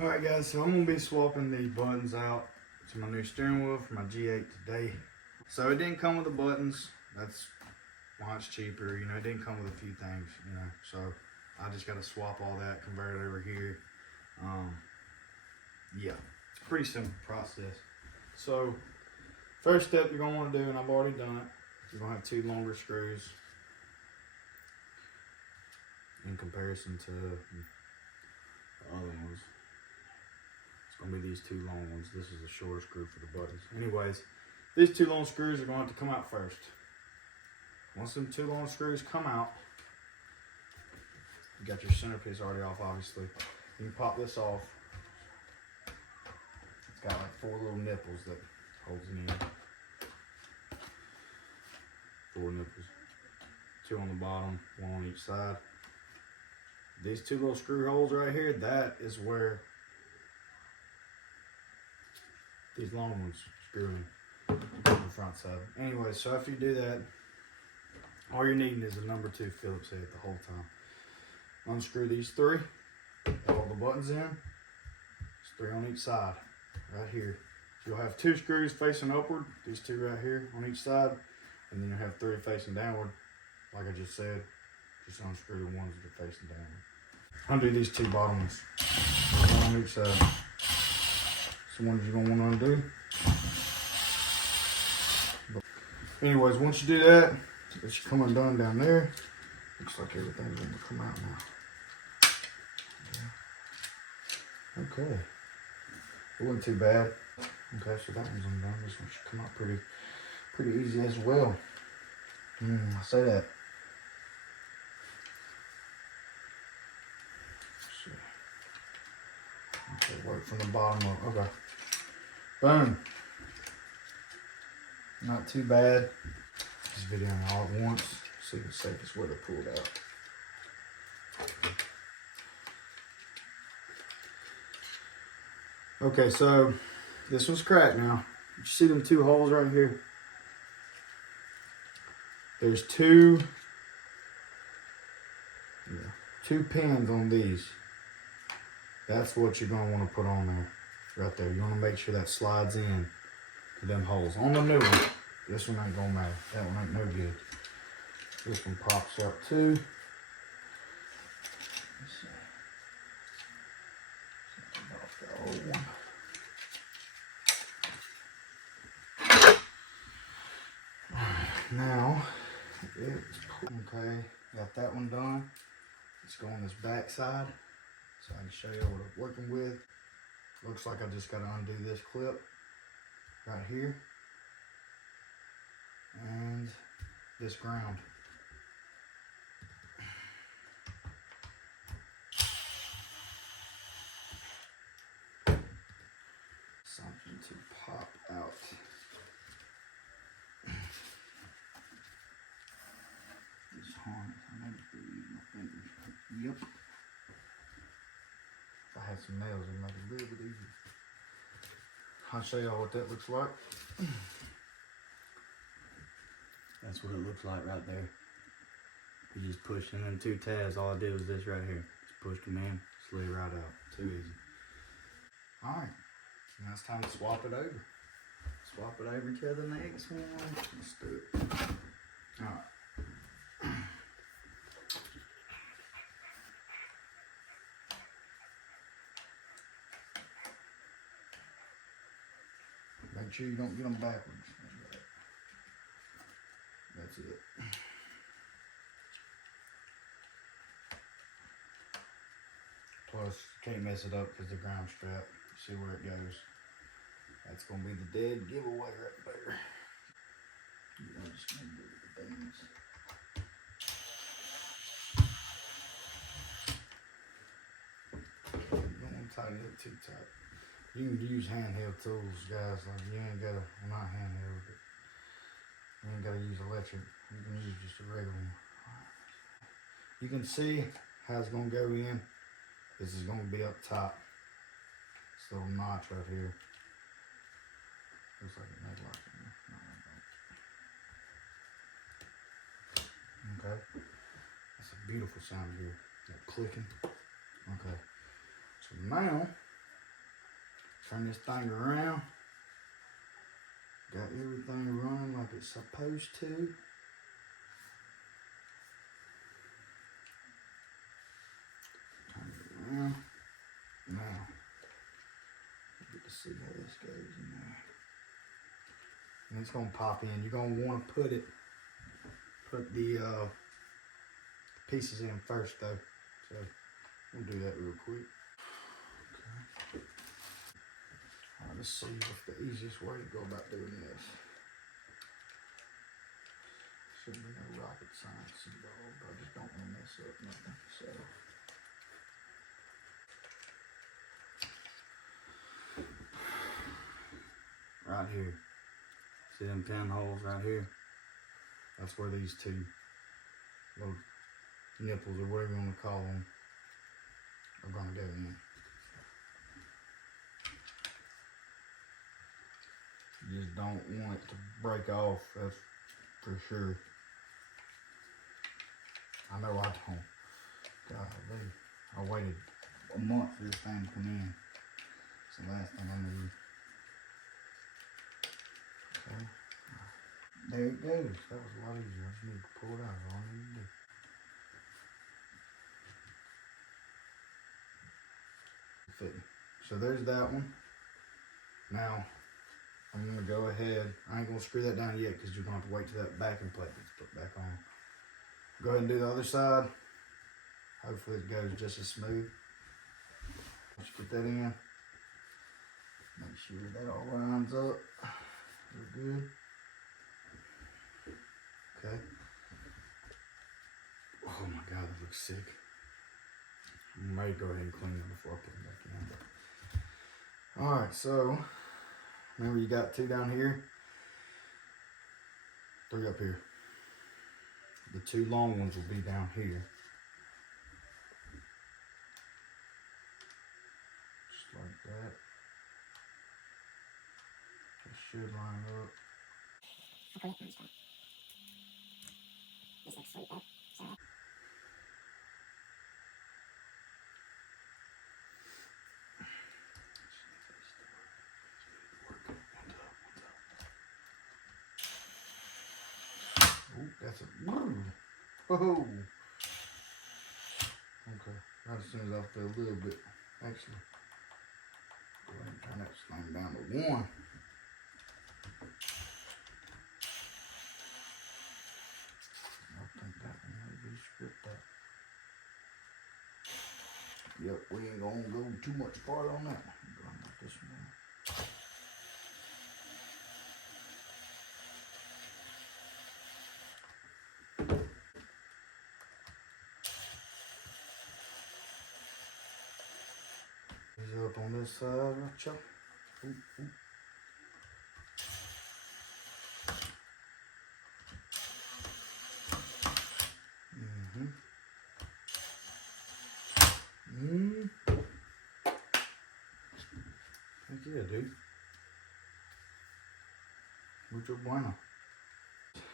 Alright guys, so I'm going to be swapping the buttons out to my new steering wheel for my G8 today. So it didn't come with the buttons, that's why it's cheaper, it didn't come with a few things, so I just got to swap all that, convert it over here. Yeah, it's a pretty simple process. So first step you're going to want to do, and I've already done it, you're going to have two longer screws in comparison to the other ones. It's going to be these two long ones. This is a shorter screw for the buttons. Anyways, these two long screws are going to have to come out first. Once them two long screws come out, you got your centerpiece already off, obviously. You can pop this off. It's got like 4 little nipples that holds it in. 4 nipples. 2 on the bottom, 1 on each side. These 2 little screw holes right here, that is where these long ones screw in on the front side. Anyway, so after you do that, all you're needing is a number 2 Phillips head the whole time. Unscrew these 3, put all the buttons in. There's 3 on each side, right here. So you'll have 2 screws facing upward, these 2 right here on each side, and then you'll have 3 facing downward. Like I just said, just unscrew the ones that are facing downward. Undo these 2 bottom ones, 1 on each side. It's the ones you're gonna want to undo. But anyways, once you do that, it should come undone down there. Looks like everything's gonna come out now. Okay, it wasn't too bad. Okay, so that one's undone. This one should come out pretty easy as well. I say that. Let's see. Okay, work from the bottom up. Okay, boom. Not too bad. Just videoing all at once. See the safest way to pull it out. Okay, so this one's cracked now. You see them 2 holes right here? There's 2 pins on these. That's what you're gonna want to put on there, right there. You want to make sure that slides in to them holes. On the new one, this one ain't gonna matter. That one ain't no good. This one pops up too. Let's see. Off the old one. Now, it's okay. Got that one done. Let's go on this back side so I can show you what I'm working with. Looks like I just got to undo this clip right here and this ground. Something to pop out. This harness, I never could use my fingers. Yep. If I had some nails, it'd make it a little bit easier. I'll show y'all what that looks like. That's what it looks like right there. You just push in them 2 tabs. All I did was this right here. Just pushed them in, slid right out. Too easy. Alright, now it's time to swap it over. Swap it over to the next one. Let's do it. Alright. Make sure you don't get them backwards. That's it. Plus, you can't mess it up because the ground strap. See where it goes. That's going to be the dead giveaway right there. I'm just going to do the things. You don't want to tighten it too tight. You can use handheld tools, guys. Like you ain't gotta, well, not handheld, but you ain't gotta use electric. You can use just a regular one. You can see how it's gonna go in. This is gonna be up top. This little notch right here. Looks like it made like it. Okay. That's a beautiful sound here. That clicking. Okay. So now Turn this thing around. Got everything running like it's supposed to. Turn it around. Now, get to see how this goes in there. And it's gonna pop in. You're gonna want to put the pieces in first though. So we'll do that real quick. Okay. All right, let's see what's the easiest way to go about doing this. Shouldn't be no rocket science involved. I just don't want to mess up nothing. So. Right here. See them pinholes right here? That's where these two little nipples, or whatever you want to call them, are going to go in. You just don't want it to break off, that's for sure. I know I don't. Golly, I waited a month for this thing to come in. It's the last thing I need. Okay. There it goes. That was a lot easier. I just need to pull it out. That's all I need to do. Fitting. So there's that one. Now, I'm going to go ahead. I ain't going to screw that down yet because you're going to have to wait till that backing plate gets put back on. Go ahead and do the other side. Hopefully it goes just as smooth. Let's get that in. Make sure that all lines up. We're good. Okay. Oh my God, that looks sick. I might go ahead and clean them before I put them back in. Alright, so remember you got 2 down here, 3 up here. The 2 long ones will be down here. Just like that. It should line up. Okay, that's fine. This looks sweet though. So. Ooh, that's a whoa. Okay, right as soon as I feel a little bit, actually, go ahead and turn that thing down to 1. I think that one may be stripped up. Yep, we ain't gonna go too much farther on that. I'm going like this one. He's up on this side, right, y'all? Heck yeah, dude. Mucho bueno. Just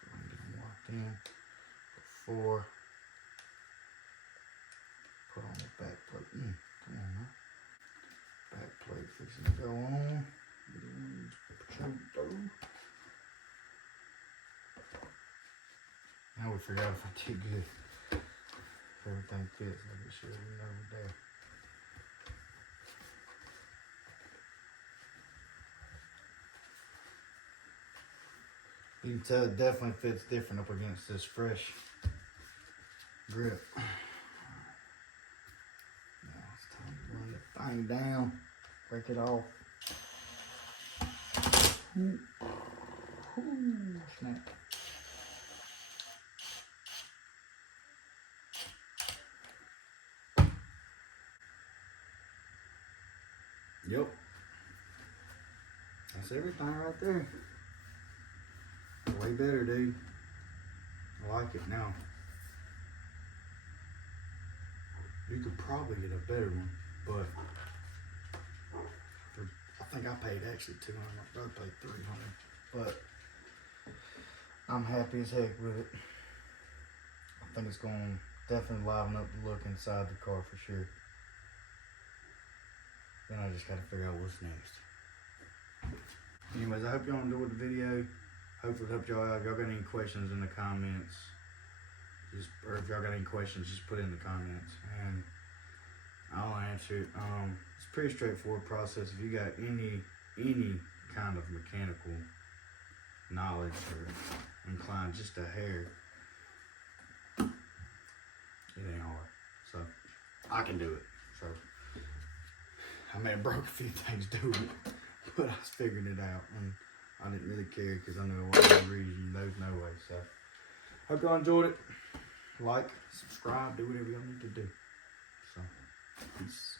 go ahead and get them locked in before put on the back plate. Come on now. Back plate fixing to go on. Now we figure out if I did good. If everything fits like it should over there. You can tell it definitely fits different up against this fresh grip. Now it's time to run the thing down, break it off. Snap. Yep. That's everything right there. Way better, dude. I like it now. You could probably get a better one, but I think I paid actually $200. My brother paid $300, but I'm happy as heck with it. I think it's gonna definitely liven up the look inside the car for sure. Then I just gotta figure out what's next. Anyways, I hope y'all enjoyed the video. Hopefully it helped y'all out. If y'all got any questions in the comments, or if y'all got any questions, just put it in the comments and I'll answer it. It's a pretty straightforward process. If you got any kind of mechanical knowledge or inclined just a hair, it ain't hard. So I can do it. So I may have broke a few things doing it, but I was figuring it out, and I didn't really care because I knew I wasn't gonna read you those no way. So hope y'all enjoyed it. Like, subscribe, do whatever y'all need to do. So peace.